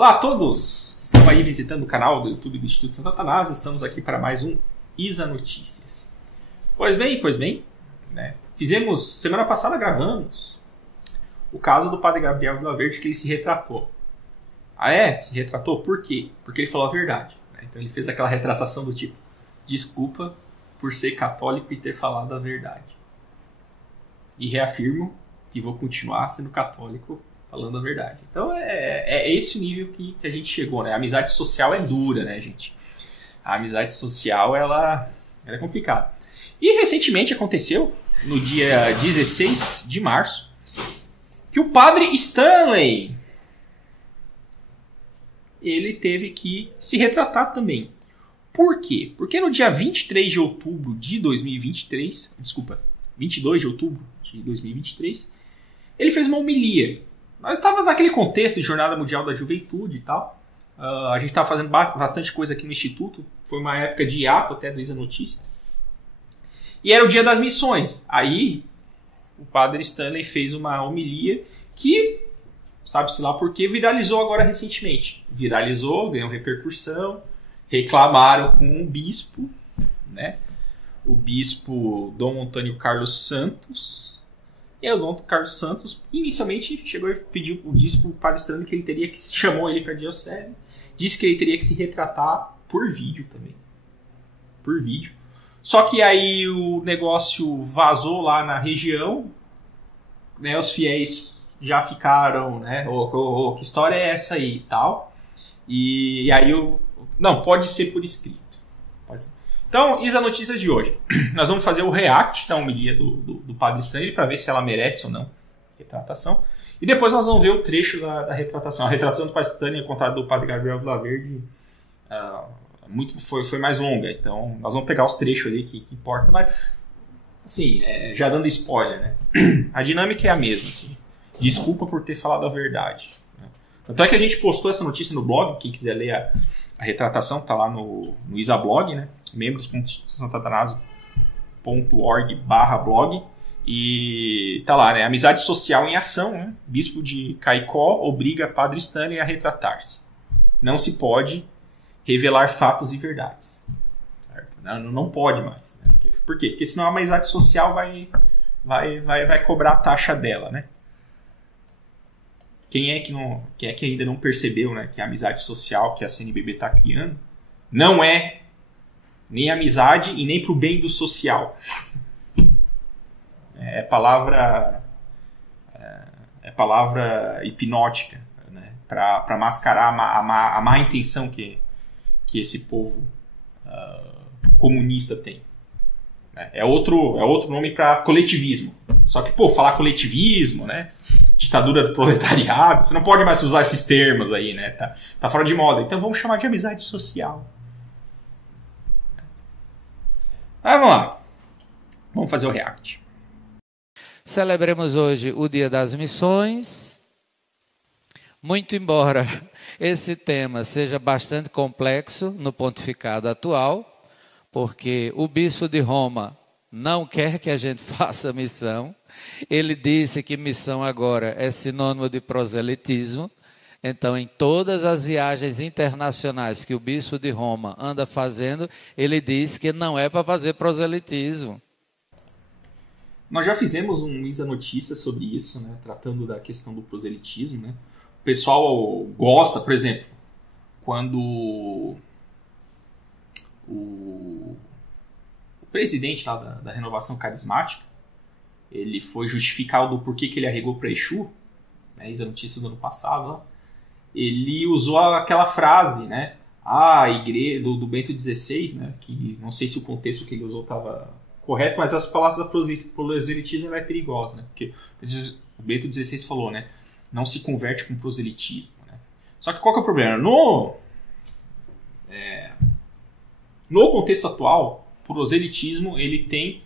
Olá a todos que estão aí visitando o canal do YouTube do Instituto Santo Atanásio. Estamos aqui para mais um Isa Notícias. Pois bem, né? Semana passada gravamos o caso do padre Gabriel Vilaverde, que ele se retratou. Ah é? Se retratou? Por quê? Porque ele falou a verdade, né? Então ele fez aquela retratação do tipo: desculpa por ser católico e ter falado a verdade. E reafirmo que vou continuar sendo católico falando a verdade. Então é esse o nível que a gente chegou, né? A amizade social é dura, né, gente? A amizade social, ela é complicada. E recentemente aconteceu, no dia 16 de março, que o padre Stanley, ele teve que se retratar também. Por quê? Porque no dia 22 de outubro de 2023, ele fez uma homilia. Nós estávamos naquele contexto de Jornada Mundial da Juventude e tal. A gente estava fazendo bastante coisa aqui no Instituto. Foi uma época de hiato até do Isa Notícias. E era o dia das missões. Aí o padre Stanley fez uma homilia que, sabe-se lá por quê, viralizou agora recentemente. Viralizou, ganhou repercussão. Reclamaram com o bispo, né? O bispo Dom Antônio Carlos Santos. E o Dom Carlos Santos inicialmente chegou e pediu, disse para o padre Stanley que ele teria que, chamou ele para a diocese, disse que ele teria que se retratar por vídeo também. Por vídeo. Só que aí o negócio vazou lá na região, né? Os fiéis já ficaram, né? Que história é essa aí e tal? E aí não, pode ser por escrito. Pode ser. Então, Isa Notícias de hoje. Nós vamos fazer o react da homilia do padre Stanley para ver se ela merece ou não retratação. E depois nós vamos ver o trecho da retratação. A retratação do padre Stanley, contada do padre Gabriel Vilaverde, foi mais longa. Então, nós vamos pegar os trechos ali que importam. Mas, assim, já dando spoiler, né? A dinâmica é a mesma. Assim. Desculpa por ter falado a verdade. Né? Tanto é que a gente postou essa notícia no blog. Quem quiser ler a retratação está lá no Isablog, né? membros.santatanasio.org/blog, e tá lá, né? Amizade social em ação, né? Bispo de Caicó obriga padre Stanley a retratar-se. Não se pode revelar fatos e verdades. Certo? Não pode mais. Né? Por quê? Porque senão a amizade social vai cobrar a taxa dela, né? Quem é que ainda não percebeu, né, que a amizade social que a CNBB está criando não é nem amizade e nem para o bem do social. É palavra hipnótica, né, para mascarar a má intenção que esse povo comunista tem. É outro nome para coletivismo. Só que, falar coletivismo, né? Ditadura do proletariado, você não pode mais usar esses termos aí, né? Tá fora de moda. Então vamos chamar de amizade social. Vamos lá. Vamos fazer o react. Celebremos hoje o Dia das Missões. Muito embora esse tema seja bastante complexo no pontificado atual, porque o bispo de Roma não quer que a gente faça missão. Ele disse que missão agora é sinônimo de proselitismo. Então, em todas as viagens internacionais que o bispo de Roma anda fazendo, ele diz que não é para fazer proselitismo. Nós já fizemos um Isa Notícias sobre isso, né? Tratando da questão do proselitismo, né? O pessoal gosta, por exemplo, quando o presidente lá da Renovação Carismática, ele foi justificar do porquê que ele arregou para Exu, né, Isa Notícias do ano passado, ó, ele usou aquela frase, né, a igreja do Bento XVI, né, que não sei se o contexto que ele usou estava correto, mas as palavras da proselitismo é perigosa, né, porque o Bento XVI falou, né, não se converte com proselitismo. Né. Só que qual que é o problema? No contexto atual, o proselitismo ele tem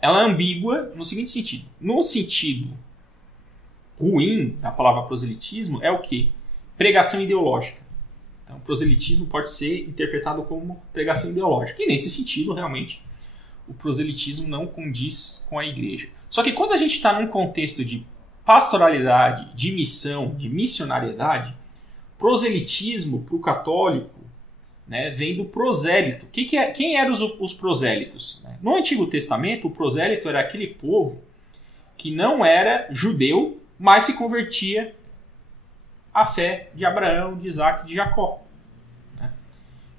ela é ambígua no seguinte sentido. No sentido ruim da palavra proselitismo é o quê? Pregação ideológica. Então, proselitismo pode ser interpretado como pregação ideológica. E nesse sentido, realmente, o proselitismo não condiz com a igreja. Só que quando a gente está num contexto de pastoralidade, de missão, de missionariedade, proselitismo para o católico, né, vem do prosélito. Quem eram os prosélitos? No Antigo Testamento, o prosélito era aquele povo que não era judeu, mas se convertia à fé de Abraão, de Isaac e de Jacó.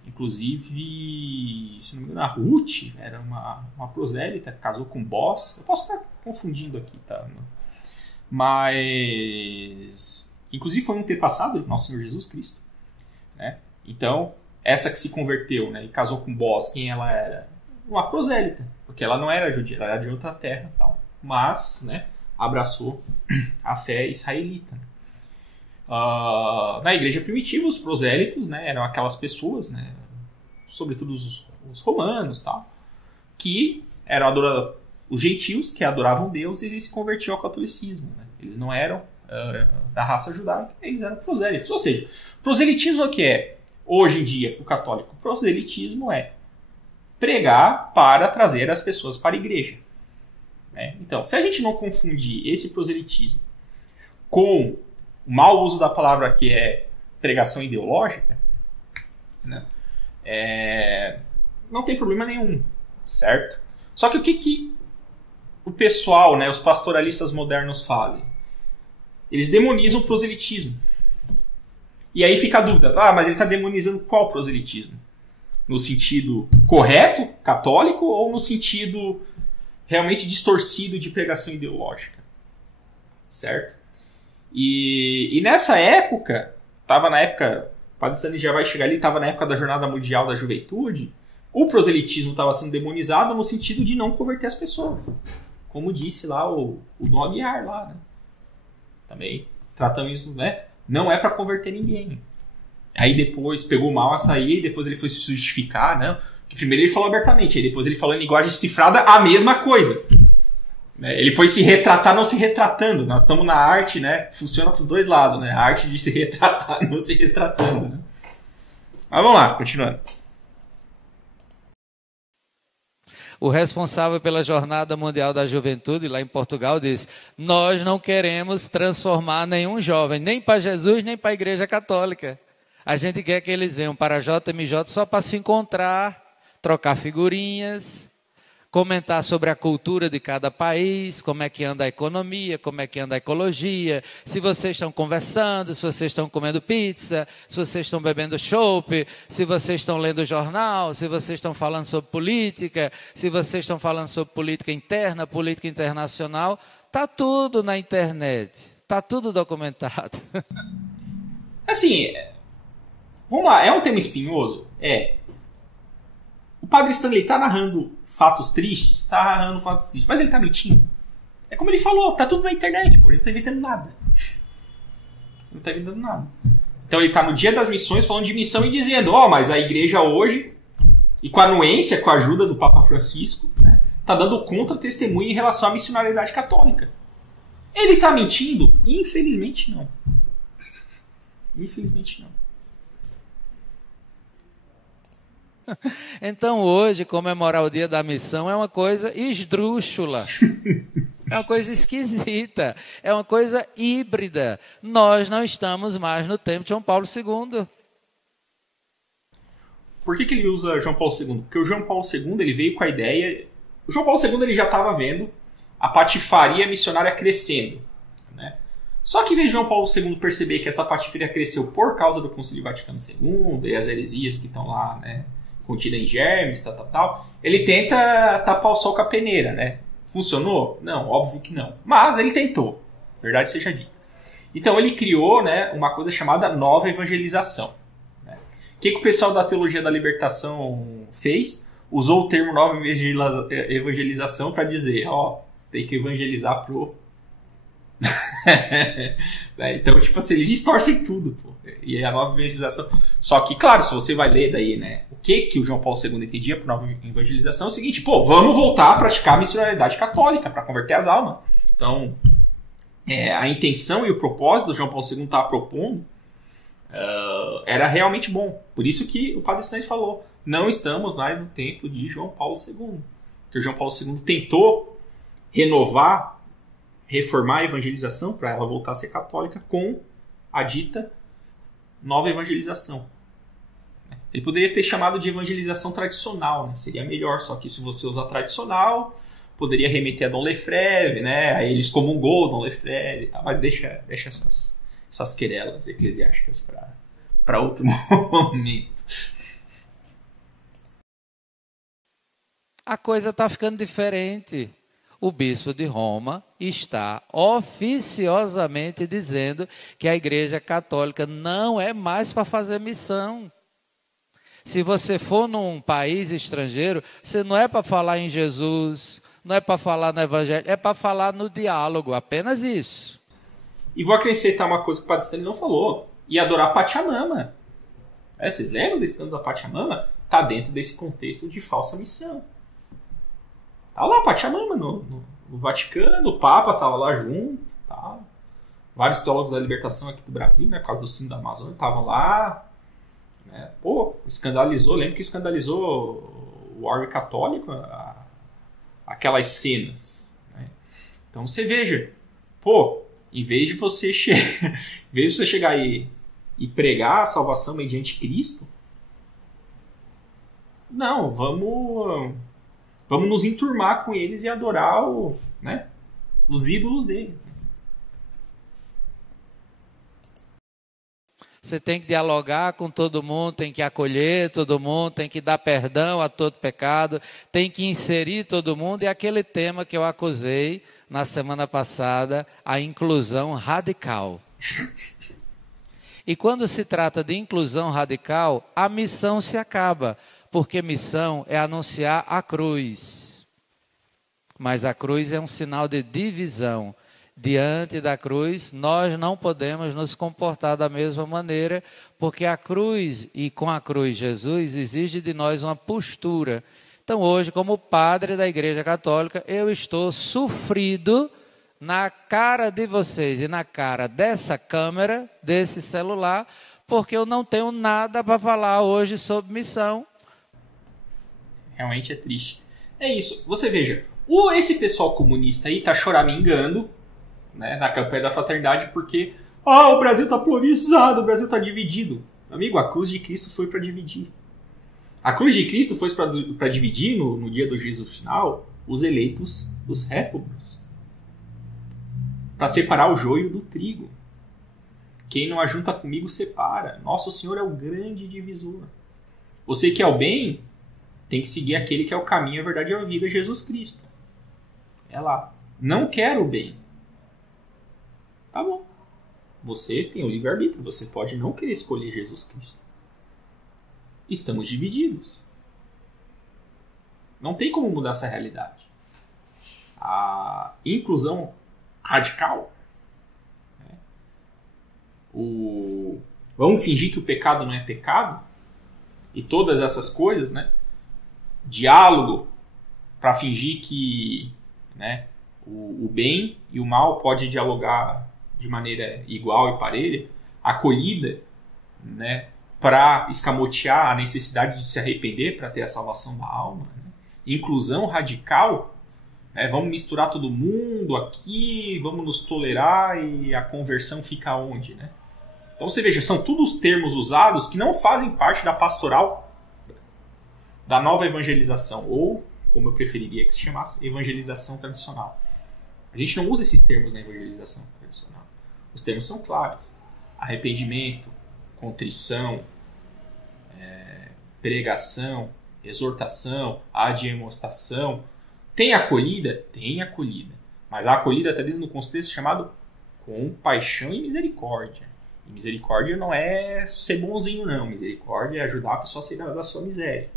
Inclusive, se não me engano, a Ruth era uma prosélita, casou com Boaz. Eu posso estar confundindo aqui, tá? Mas, inclusive, foi um antepassado do nosso Senhor Jesus Cristo. Né? Então, essa que se converteu, né, e casou com Boaz, quem ela era? Uma prosélita, porque ela não era judia, ela era de outra terra, tal, mas, né, abraçou a fé israelita. Na igreja primitiva, os prosélitos, né, eram aquelas pessoas, né, sobretudo os romanos, tal, que eram os gentios que adoravam deuses e se convertiam ao catolicismo. Né? Eles não eram da raça judaica, eles eram prosélitos. Ou seja, proselitismo é o que é, hoje em dia, para o católico? Proselitismo é pregar para trazer as pessoas para a igreja. Né? Então, se a gente não confundir esse proselitismo com o mau uso da palavra que é pregação ideológica, né? Não tem problema nenhum, certo? Só que o que o pessoal, né, os pastoralistas modernos fazem? Eles demonizam o proselitismo. E aí fica a dúvida, mas ele está demonizando qual proselitismo? No sentido correto, católico, ou no sentido realmente distorcido de pregação ideológica? Certo? E nessa época, o Padre Stanley já vai chegar ali, estava na época da Jornada Mundial da Juventude, o proselitismo estava sendo demonizado no sentido de não converter as pessoas. Como disse lá o Dom Aguiar, lá, né? Também tratando isso, né? Não é para converter ninguém. Aí depois pegou mal a sair, e depois ele foi se justificar, né? Que primeiro ele falou abertamente, aí depois ele falou em linguagem cifrada a mesma coisa. Ele foi se retratar não se retratando. Nós estamos na arte, né? Funciona para os dois lados, né? A arte de se retratar não se retratando. Né? Mas vamos lá, continuando. O responsável pela Jornada Mundial da Juventude, lá em Portugal, disse: nós não queremos transformar nenhum jovem, nem para Jesus, nem para a Igreja Católica. A gente quer que eles venham para a JMJ só para se encontrar, trocar figurinhas, comentar sobre a cultura de cada país, como é que anda a economia, como é que anda a ecologia, se vocês estão conversando, se vocês estão comendo pizza, se vocês estão bebendo chopp, se vocês estão lendo jornal, se vocês estão falando sobre política, se vocês estão falando sobre política interna, política internacional. Está tudo na internet, está tudo documentado. Assim, vamos lá, é um tema espinhoso? O Padre Stanley está narrando fatos tristes? Está narrando fatos tristes. Mas ele está mentindo? É como ele falou, está tudo na internet, pô. Ele não está inventando nada. Não está inventando nada. Então ele está no Dia das Missões falando de missão e dizendo, mas a igreja hoje, e com a anuência, com a ajuda do Papa Francisco, né, está dando contra-testemunho em relação à missionariedade católica. Ele está mentindo? Infelizmente não. Infelizmente não. Então hoje, comemorar o Dia da Missão é uma coisa esdrúxula, é uma coisa esquisita, é uma coisa híbrida. Nós não estamos mais no tempo de João Paulo II. Por que ele usa João Paulo II? Porque o João Paulo II ele veio com a ideia... O João Paulo II ele já estava vendo a patifaria missionária crescendo. Né? Só que em vez de João Paulo II perceber que essa patifaria cresceu por causa do Concílio Vaticano II e as heresias que estão lá, né, contida em germes, tal. Ele tenta tapar o sol com a peneira, né? Funcionou? Não, óbvio que não. Mas ele tentou, verdade seja dita. Então ele criou, né, uma coisa chamada nova evangelização. Né? O que o pessoal da teologia da libertação fez? Usou o termo nova evangelização para dizer, tem que evangelizar pro... Então, tipo assim, eles distorcem tudo, pô. E a nova evangelização. Só que, claro, se você vai ler daí, né, o que o João Paulo II entendia por nova evangelização é o seguinte, vamos voltar a praticar a missionariedade católica para converter as almas. Então, a intenção e o propósito do João Paulo II estava propondo era realmente bom. Por isso que o Padre Stanley falou, não estamos mais no tempo de João Paulo II. Porque o João Paulo II tentou renovar reformar a evangelização para ela voltar a ser católica com a dita nova evangelização. Ele poderia ter chamado de evangelização tradicional, né? Seria melhor, só que se você usar tradicional, poderia remeter a Dom Lefebvre, né? Aí ele excomungou Dom Lefebvre e tal, mas deixa essas querelas eclesiásticas para outro momento. A coisa está ficando diferente. O bispo de Roma está oficiosamente dizendo que a Igreja Católica não é mais para fazer missão. Se você for num país estrangeiro, você não é para falar em Jesus, não é para falar no Evangelho, é para falar no diálogo, apenas isso. E vou acrescentar uma coisa que o Padre Stanley não falou, e adorar Pachamama. Vocês lembram desse canto da Pachamama? Está dentro desse contexto de falsa missão. Tá lá Pachamama no Vaticano, o Papa estava lá junto, tá? Vários teólogos da libertação aqui do Brasil, né, por causa do sino da Amazônia, estavam lá. Né? Pô, lembro que escandalizou o orbe católico aquelas cenas. Né? Então você veja, pô, em vez de você chegar aí e pregar a salvação mediante Cristo, não, vamos nos enturmar com eles e adorar os ídolos dele. Você tem que dialogar com todo mundo, tem que acolher todo mundo, tem que dar perdão a todo pecado, tem que inserir todo mundo. E aquele tema que eu acusei na semana passada, a inclusão radical. E quando se trata de inclusão radical, a missão se acaba, porque missão é anunciar a cruz. Mas a cruz é um sinal de divisão. Diante da cruz, nós não podemos nos comportar da mesma maneira, porque a cruz, e com a cruz Jesus, exige de nós uma postura. Então hoje, como padre da Igreja Católica, eu estou sofrido na cara de vocês e na cara dessa câmera, desse celular, porque eu não tenho nada para falar hoje sobre missão. Realmente é triste. É isso, você veja, esse pessoal comunista aí está choramingando, né, na campanha da fraternidade, porque o Brasil está polarizado, o Brasil está dividido. Amigo, a cruz de Cristo foi para dividir. A cruz de Cristo foi para dividir, no dia do juízo final, os eleitos dos réprobos. Para separar o joio do trigo. Quem não ajunta comigo, separa. Nosso Senhor é o grande divisor. Você que é o bem, tem que seguir aquele que é o caminho, a verdade e a vida, Jesus Cristo. É lá. Não quero o bem. Tá bom. Você tem o livre-arbítrio. Você pode não querer escolher Jesus Cristo. Estamos divididos. Não tem como mudar essa realidade. A inclusão radical. Né? Vamos fingir que o pecado não é pecado. E todas essas coisas, né? Diálogo para fingir que, né, o bem e o mal podem dialogar de maneira igual e parelha, acolhida, né, para escamotear a necessidade de se arrepender para ter a salvação da alma, né? Inclusão radical, né? Vamos misturar todo mundo aqui, vamos nos tolerar e a conversão fica onde, né? Então você veja, são todos termos usados que não fazem parte da pastoral da nova evangelização, ou, como eu preferiria que se chamasse, evangelização tradicional. A gente não usa esses termos na evangelização tradicional. Os termos são claros. Arrependimento, contrição, pregação, exortação, admoestação. Tem acolhida? Tem acolhida. Mas a acolhida está dentro do contexto chamado compaixão e misericórdia. E misericórdia não é ser bonzinho, não. Misericórdia é ajudar a pessoa a sair da sua miséria.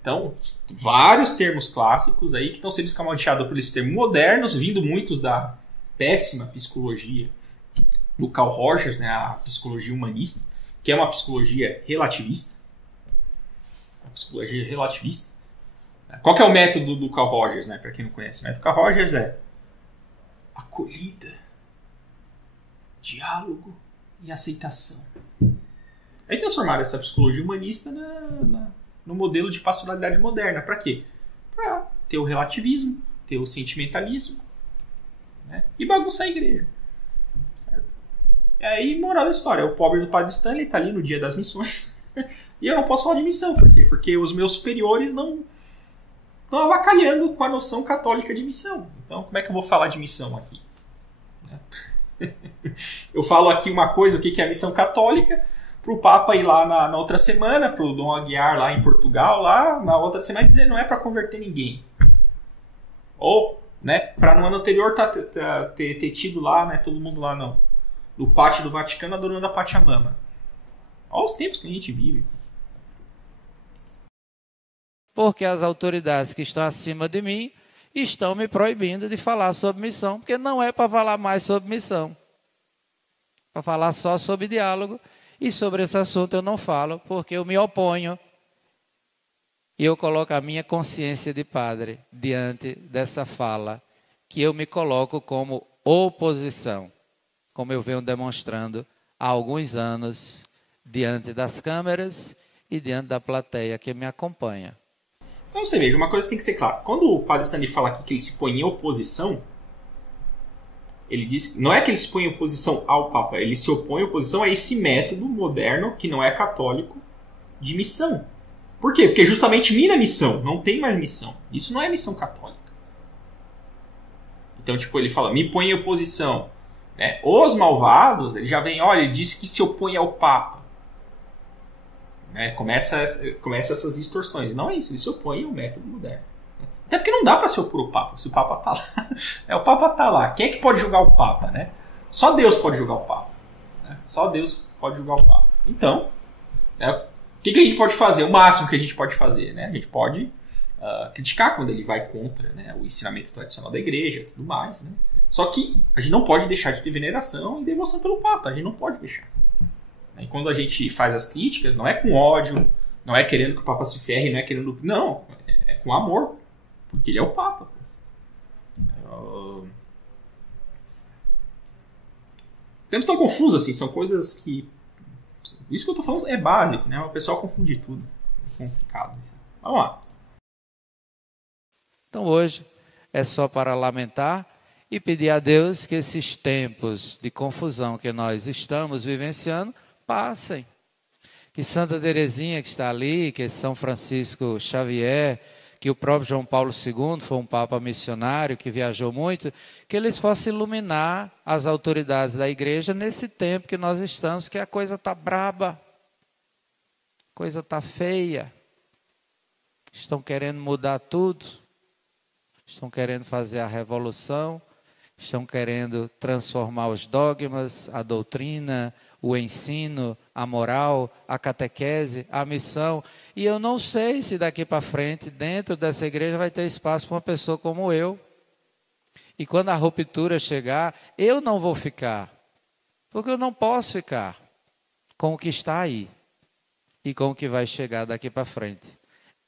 Então, vários termos clássicos aí que estão sendo escamoteados por esses termos modernos, vindo muitos da péssima psicologia do Carl Rogers, né, a psicologia humanista, que é uma psicologia relativista. Qual que é o método do Carl Rogers, né, para quem não conhece? O método do Carl Rogers é acolhida, diálogo e aceitação. Aí transformaram essa psicologia humanista no modelo de pastoralidade moderna. Para quê? Para ter o relativismo, ter o sentimentalismo, né? E bagunçar a igreja. Certo? E aí, moral da história, o pobre do Padre Stanley está ali no dia das missões e eu não posso falar de missão. Por quê? Porque os meus superiores não estão avacalhando com a noção católica de missão. Então, como é que eu vou falar de missão aqui? Eu falo aqui uma coisa, o que é a missão católica, para o Papa ir lá na outra semana, para o Dom Aguiar lá em Portugal, lá na outra semana, dizer não é para converter ninguém. Ou, né, para no ano anterior ter tido lá, né, todo mundo lá no pátio do Vaticano adorando a Pachamama. Olha os tempos que a gente vive. Porque as autoridades que estão acima de mim estão me proibindo de falar sobre missão, porque não é para falar mais sobre missão. Para falar só sobre diálogo, e sobre esse assunto eu não falo, porque eu me oponho. E eu coloco a minha consciência de padre diante dessa fala, que eu me coloco como oposição, como eu venho demonstrando há alguns anos, diante das câmeras e diante da plateia que me acompanha. Então você veja, uma coisa tem que ser clara. Quando o Padre Stanley fala aqui que ele se põe em oposição, ele diz, não é que ele se põe em oposição ao Papa, ele se opõe em oposição a esse método moderno, que não é católico, de missão. Por quê? Porque justamente mina missão, não tem mais missão. Isso não é missão católica. Então, tipo, ele fala, me põe em oposição. Né? Os malvados, ele já vem, olha, ele disse que se opõe ao Papa. Né? Começa essas distorções. Não é isso, ele se opõe ao método moderno. Até porque não dá para se opor ao Papa, se o Papa tá lá. O Papa tá lá. Quem é que pode julgar o Papa, né? Só Deus pode julgar o Papa. Né? Só Deus pode julgar o Papa. Então, né, o que a gente pode fazer? O máximo que a gente pode fazer, né? A gente pode criticar quando ele vai contra, né, o ensinamento tradicional da igreja e tudo mais, né? Só que a gente não pode deixar de ter veneração e devoção pelo Papa. A gente não pode deixar. E quando a gente faz as críticas, não é com ódio, não é querendo que o Papa se ferre, não é querendo... Não, é com amor. Porque ele é o Papa. Tempos tão confusos assim, são coisas que... Isso que eu tô falando é básico, né? O pessoal confunde tudo. É complicado. Vamos lá. Então hoje é só para lamentar e pedir a Deus que esses tempos de confusão que nós estamos vivenciando passem. Que Santa Teresinha que está ali, que São Francisco Xavier, que o próprio João Paulo II foi um papa missionário que viajou muito, que eles possam iluminar as autoridades da igreja nesse tempo que nós estamos, que a coisa está braba, a coisa está feia, estão querendo mudar tudo, estão querendo fazer a revolução, estão querendo transformar os dogmas, a doutrina, o ensino, a moral, a catequese, a missão. E eu não sei se daqui para frente, dentro dessa igreja, vai ter espaço para uma pessoa como eu. E quando a ruptura chegar, eu não vou ficar. Porque eu não posso ficar com o que está aí e com o que vai chegar daqui para frente.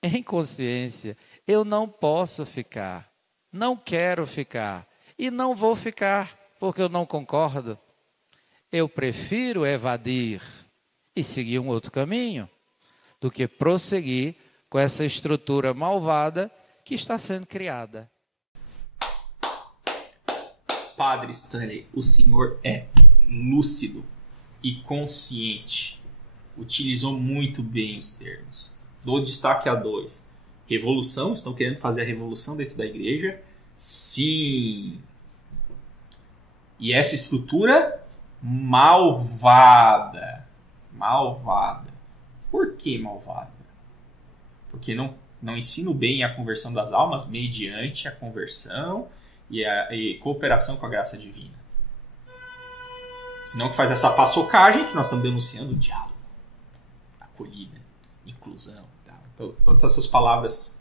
Em consciência, eu não posso ficar, não quero ficar e não vou ficar porque eu não concordo. Eu prefiro evadir e seguir um outro caminho do que prosseguir com essa estrutura malvada que está sendo criada. Padre Stanley, o senhor é lúcido e consciente. Utilizou muito bem os termos. Dou destaque a 2. Revolução, estão querendo fazer a revolução dentro da igreja? Sim. E essa estrutura malvada. Malvada. Por que malvada? Porque não ensino bem a conversão das almas mediante a conversão e cooperação com a graça divina. Senão que faz essa paçocagem que nós estamos denunciando, diálogo, acolhida, inclusão. Tá? Então, todas essas palavras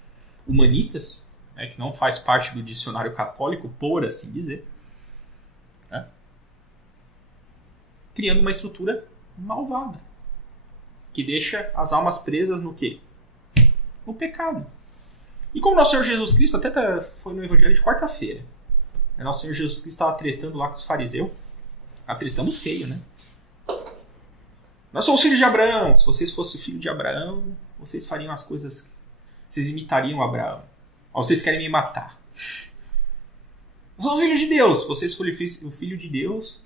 humanistas, né, que não faz parte do dicionário católico, por assim dizer, né? Criando uma estrutura malvada, que deixa as almas presas no quê? No pecado. E como nosso Senhor Jesus Cristo, até foi no Evangelho de quarta-feira, nosso Senhor Jesus Cristo estava tretando lá com os fariseus, estava tretando feio, né? Nós somos filhos de Abraão. Se vocês fossem filhos de Abraão, vocês fariam as coisas, vocês imitariam Abraão. Ou vocês querem me matar. Eu sou o filho de Deus. Se vocês forem o filho de Deus,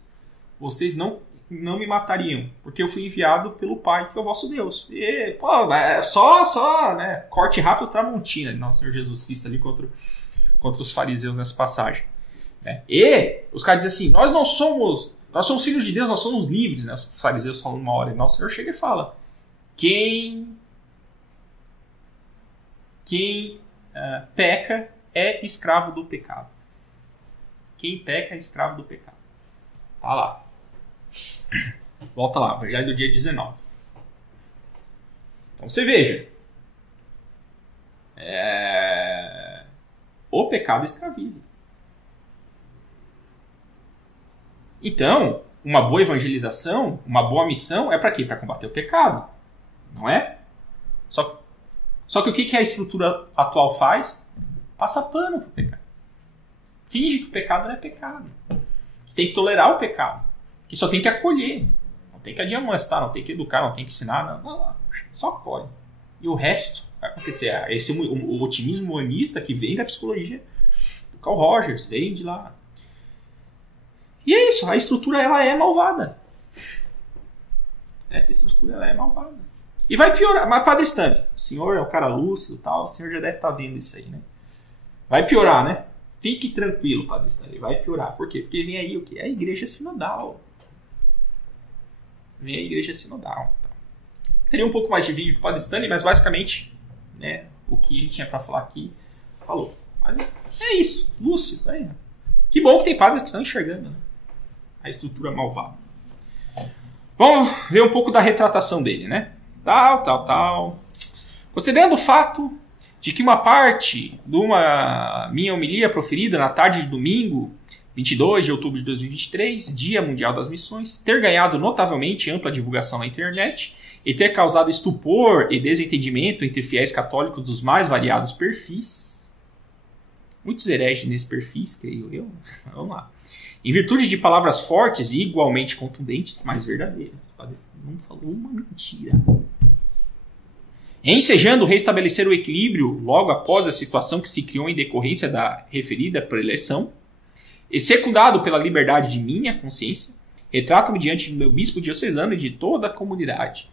vocês não me matariam, porque eu fui enviado pelo Pai, que é o vosso Deus. E, pô, só, né, corte rápido Tramontina, nosso Senhor Jesus Cristo ali contra os fariseus nessa passagem. Né? E os caras dizem assim, nós somos filhos de Deus, nós somos livres, né? Os fariseus falam uma hora, e nosso Senhor chega e fala, quem peca é escravo do pecado. Quem peca é escravo do pecado. Tá lá. Volta lá, Evangelho do dia 19. Então você veja. O pecado escraviza. Então, uma boa evangelização, uma boa missão é para quê? Para combater o pecado. Não é? Só que o que a estrutura atual faz? Passa pano pro pecado. Finge que o pecado não é pecado. Que tem que tolerar o pecado. Que só tem que acolher. Não tem que admoestar, não tem que educar, não tem que ensinar. Não. Só acolhe. E o resto vai acontecer. Esse o otimismo humanista que vem da psicologia do Carl Rogers, vem de lá. E é isso, a estrutura ela é malvada. Essa estrutura ela é malvada. E vai piorar. Mas Padre Stanley, o senhor é um cara lúcido e tal, o senhor já deve estar vendo isso aí, né? Vai piorar, né? Fique tranquilo, Padre Stanley, vai piorar. Por quê? Porque vem aí o quê? A igreja sinodal. Vem a igreja sinodal. Teria um pouco mais de vídeo com o Padre Stanley, mas basicamente, né, o que ele tinha para falar aqui, falou. Mas é isso, lúcido. É. Que bom que tem padres que estão enxergando, né? A estrutura malvada. Vamos ver um pouco da retratação dele, né? Tal. Considerando o fato de que uma parte de uma minha homilia proferida na tarde de domingo, 22 de outubro de 2023, Dia Mundial das Missões, ter ganhado notavelmente ampla divulgação na internet e ter causado estupor e desentendimento entre fiéis católicos dos mais variados perfis. Muitos hereges nesse perfis, creio eu. Vamos lá. Em virtude de palavras fortes e igualmente contundentes, mas verdadeiras. O padre não falou uma mentira. Ensejando restabelecer o equilíbrio logo após a situação que se criou em decorrência da referida preleção, e secundado pela liberdade de minha consciência, retrato-me diante do meu bispo diocesano e de toda a comunidade,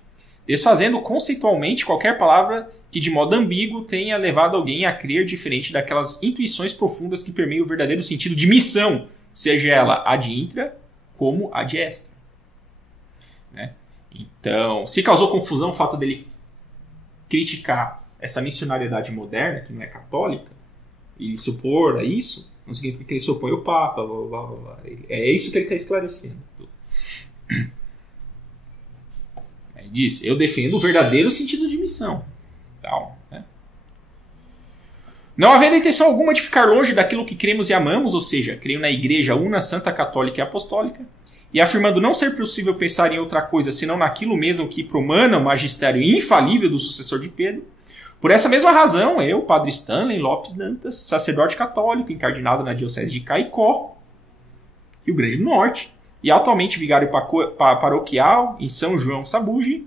desfazendo conceitualmente qualquer palavra que de modo ambíguo tenha levado alguém a crer diferente daquelas intuições profundas que permeiam o verdadeiro sentido de missão, seja ela ad intra como ad extra. Né? Então, se causou confusão o fato dele criticar essa missionariedade moderna, que não é católica, e se opor a isso, não significa que ele se opõe ao Papa. Blá, blá, blá. É isso que ele está esclarecendo. Ele diz, eu defendo o verdadeiro sentido de missão. Tal, né? Não havendo intenção alguma de ficar longe daquilo que cremos e amamos, ou seja, creio na Igreja Una, Santa, Católica e Apostólica, e afirmando não ser possível pensar em outra coisa senão naquilo mesmo que promana o magistério infalível do sucessor de Pedro, por essa mesma razão, eu, Padre Stanley Lopes Dantas, sacerdote católico, encardinado na Diocese de Caicó, Rio Grande do Norte, e atualmente vigário paroquial em São João Sabugi,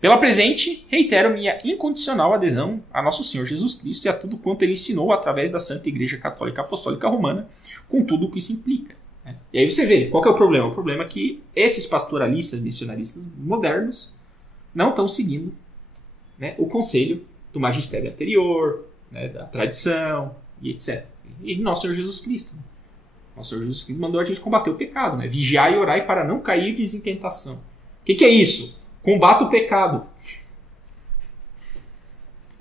pela presente, reitero minha incondicional adesão a Nosso Senhor Jesus Cristo e a tudo quanto ele ensinou através da Santa Igreja Católica Apostólica Romana, com tudo o que isso implica. Né? E aí você vê, qual que é o problema? O problema é que esses pastoralistas, missionaristas modernos, não estão seguindo, né, o conselho do magistério anterior, né, da tradição, e etc. E Nosso Senhor Jesus Cristo. Né? Nosso Senhor Jesus Cristo mandou a gente combater o pecado, né? Vigiai e orai para não cair em tentação. O que é isso? Combata o pecado.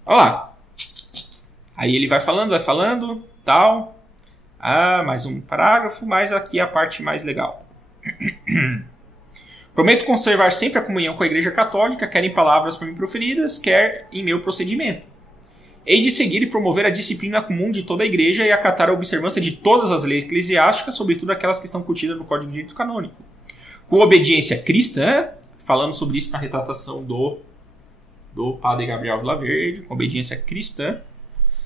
Olha lá. Aí ele vai falando, tal. Ah, mais um parágrafo, mas aqui é a parte mais legal. Prometo conservar sempre a comunhão com a Igreja Católica, quer em palavras por mim proferidas, quer em meu procedimento. Hei de seguir e promover a disciplina comum de toda a Igreja e acatar a observância de todas as leis eclesiásticas, sobretudo aquelas que estão contidas no Código de Direito Canônico. Com obediência cristã, falamos sobre isso na retratação do Padre Gabriel Vilaverde, com obediência cristã,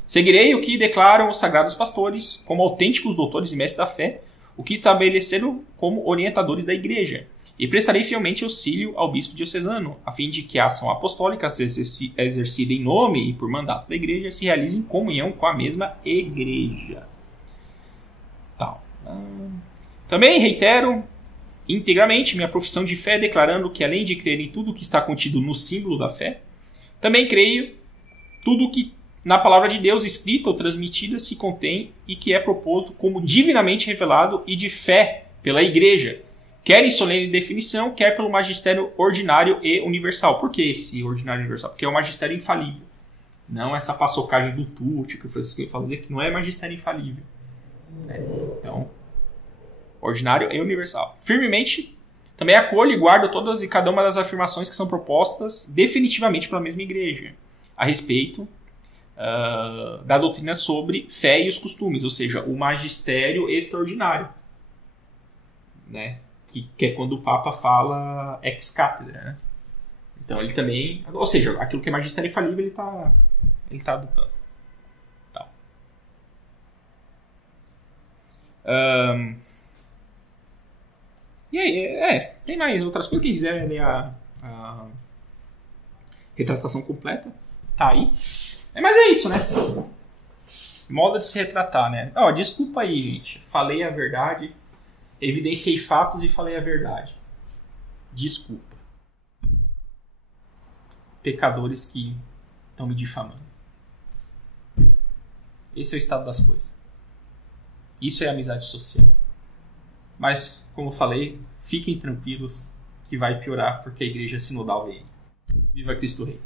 seguirei o que declaram os sagrados pastores, como autênticos doutores e mestres da fé, o que estabeleceram como orientadores da Igreja. E prestarei fielmente auxílio ao bispo diocesano, a fim de que a ação apostólica exercida em nome e por mandato da Igreja se realize em comunhão com a mesma Igreja. Também reitero integramente minha profissão de fé, declarando que além de crer em tudo que está contido no símbolo da fé, também creio tudo que na palavra de Deus escrita ou transmitida se contém e que é proposto como divinamente revelado e de fé pela igreja, quer em solene definição, quer pelo magistério ordinário e universal. Por que esse ordinário e universal? Porque é o magistério infalível. Não essa paçocagem do Tucci, que eu falo dizer que não é magistério infalível. Então, ordinário e universal. Firmemente, também acolho e guardo todas e cada uma das afirmações que são propostas definitivamente pela mesma igreja a respeito da doutrina sobre fé e os costumes, ou seja, o magistério extraordinário, né? Que é quando o Papa fala ex cátedra, né? Então ele também, ou seja, aquilo que é magistério infalível ele está adotando. Tá. E aí, tem mais outras coisas. Quem quiser ler a retratação completa, tá aí. Mas é isso, né? Modo de se retratar, né? Desculpa aí, gente. Falei a verdade, evidenciei fatos e falei a verdade. Desculpa. Pecadores que estão me difamando. Esse é o estado das coisas. Isso é amizade social. Mas, como eu falei, fiquem tranquilos que vai piorar porque a igreja sinodal vem. Viva Cristo Rei.